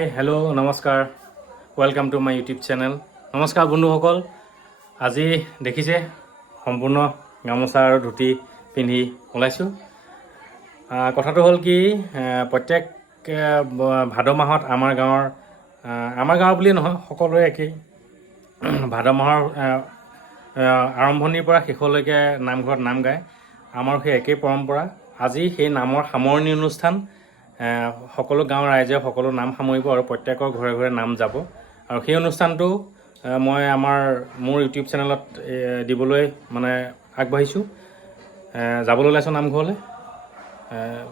Hi hello' নমস্কাৰ welcome to my YouTube channel. নমস্কাৰ বন্ধুসকল, আজি দেখিছে সম্পূৰ্ণ গামোচা আৰু ধুতি পিন্ধি ওলাইছোঁ। কথাটো হ'ল কি, প্ৰত্যেক ভাদ মাহত আমাৰ গাঁৱৰ বুলিয়ে নহয় সকলোৰে একেই, ভাদ মাহৰ আৰম্ভণিৰ পৰা শেষলৈকে নামঘৰত নাম গায়। আমাৰ সেই একেই পৰম্পৰা। আজি সেই নামৰ সামৰণি অনুষ্ঠান। সকলো গাঁৱৰ ৰাইজে সকলো নাম সামৰিব আৰু প্ৰত্যেকৰ ঘৰে ঘৰে নাম যাব। আৰু সেই অনুষ্ঠানটো মই মোৰ ইউটিউব চেনেলত দিবলৈ আগবাঢ়িছোঁ। যাবলৈ ওলাইছোঁ নামঘৰলৈ।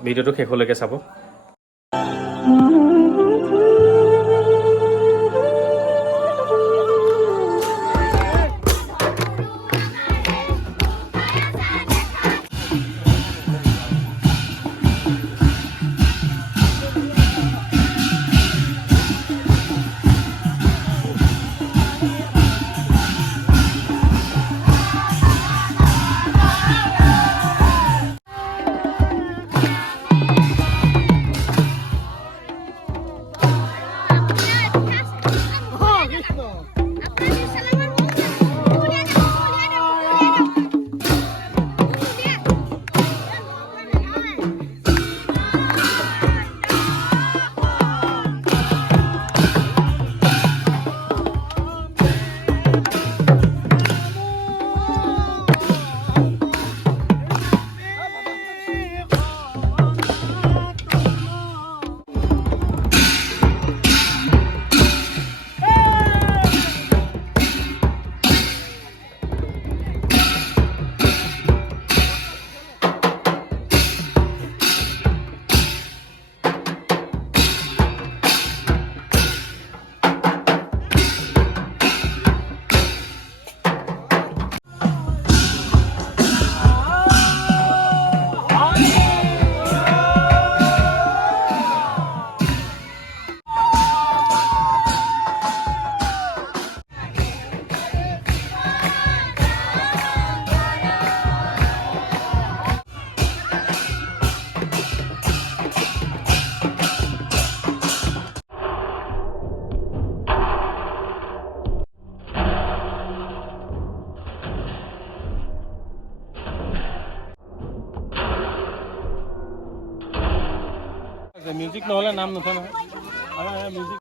ভিডিঅ'টো শেষলৈকে চাব। মিউজিক নহ'লে নাম নুঠে নহয়। মিউজিক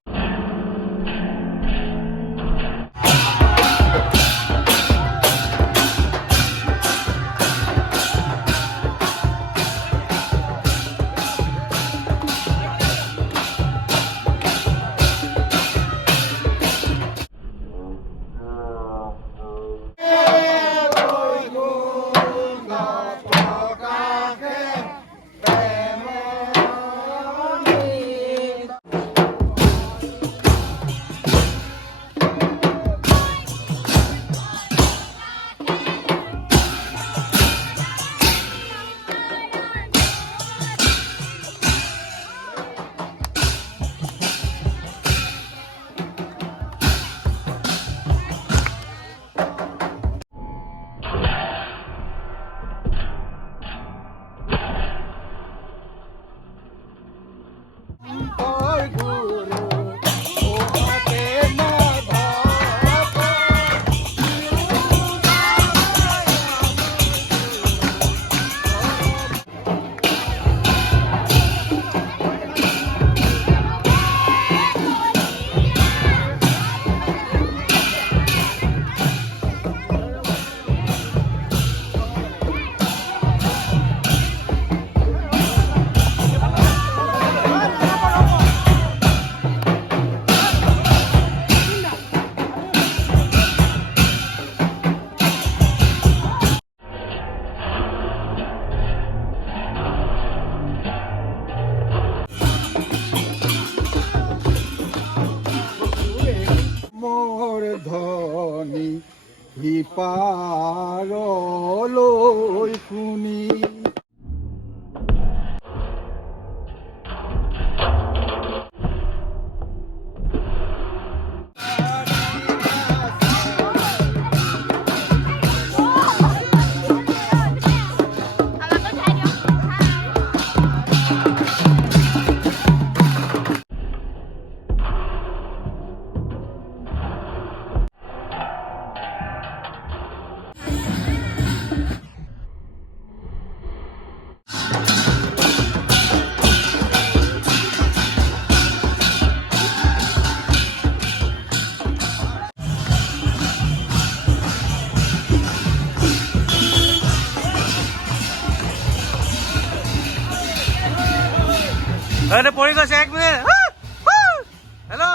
ধনী সিপাৰলৈ শুনি আরে পড়ে গেছে 1 মিনিট হ্যালো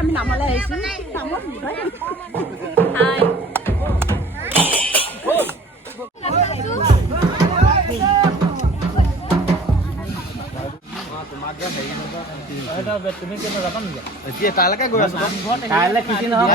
আমি নামালে আহিছো নামত হাই তুমি কেনে যাবা নেকি এতিয়া তালৈকে গৈ আছো কাইলৈ খেতি নহয়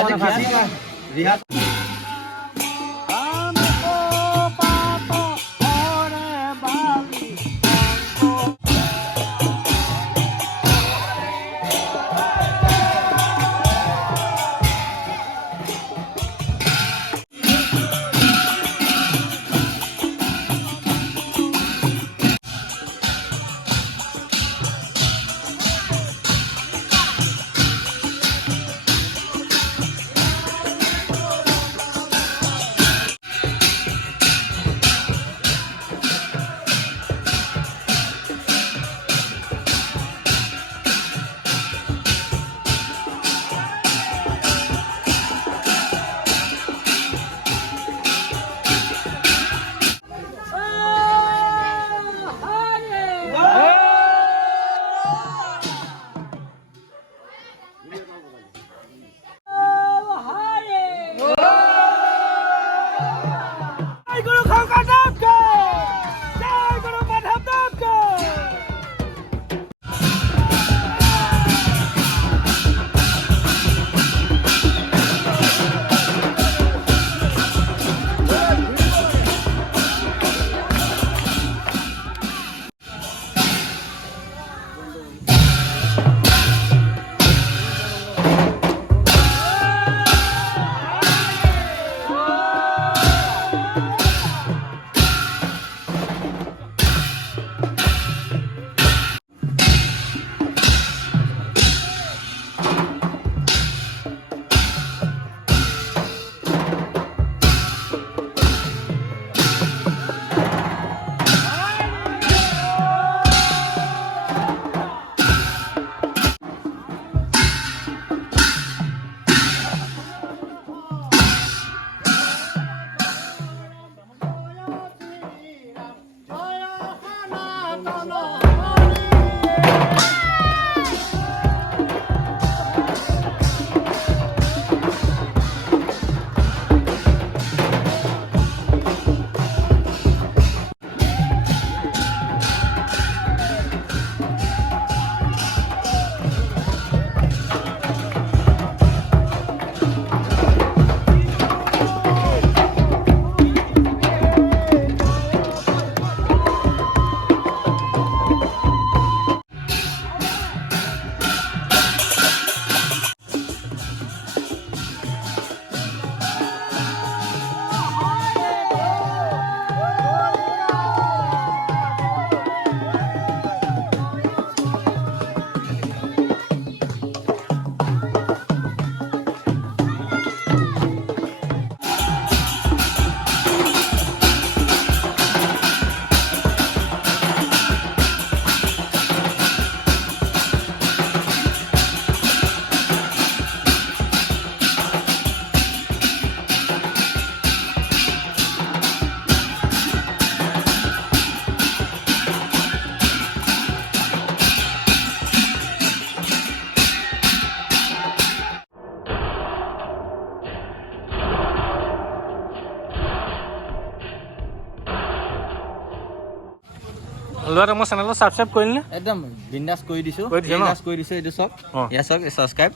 ল'ৰা মোৰ চেনেলটো ছাবস্ক্ৰাইব কৰিলে একদম বিন্দাস কৰি দিছো বিন্দাস কৰি দিছো এইটো চব ইয়া চব সাবস্ক্ৰাইব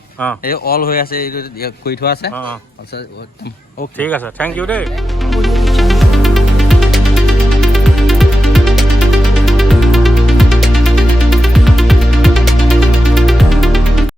এই অল হৈ আছে এইটো কৰি থোৱা আছে ঠিক আছে থেংক ইউ দেই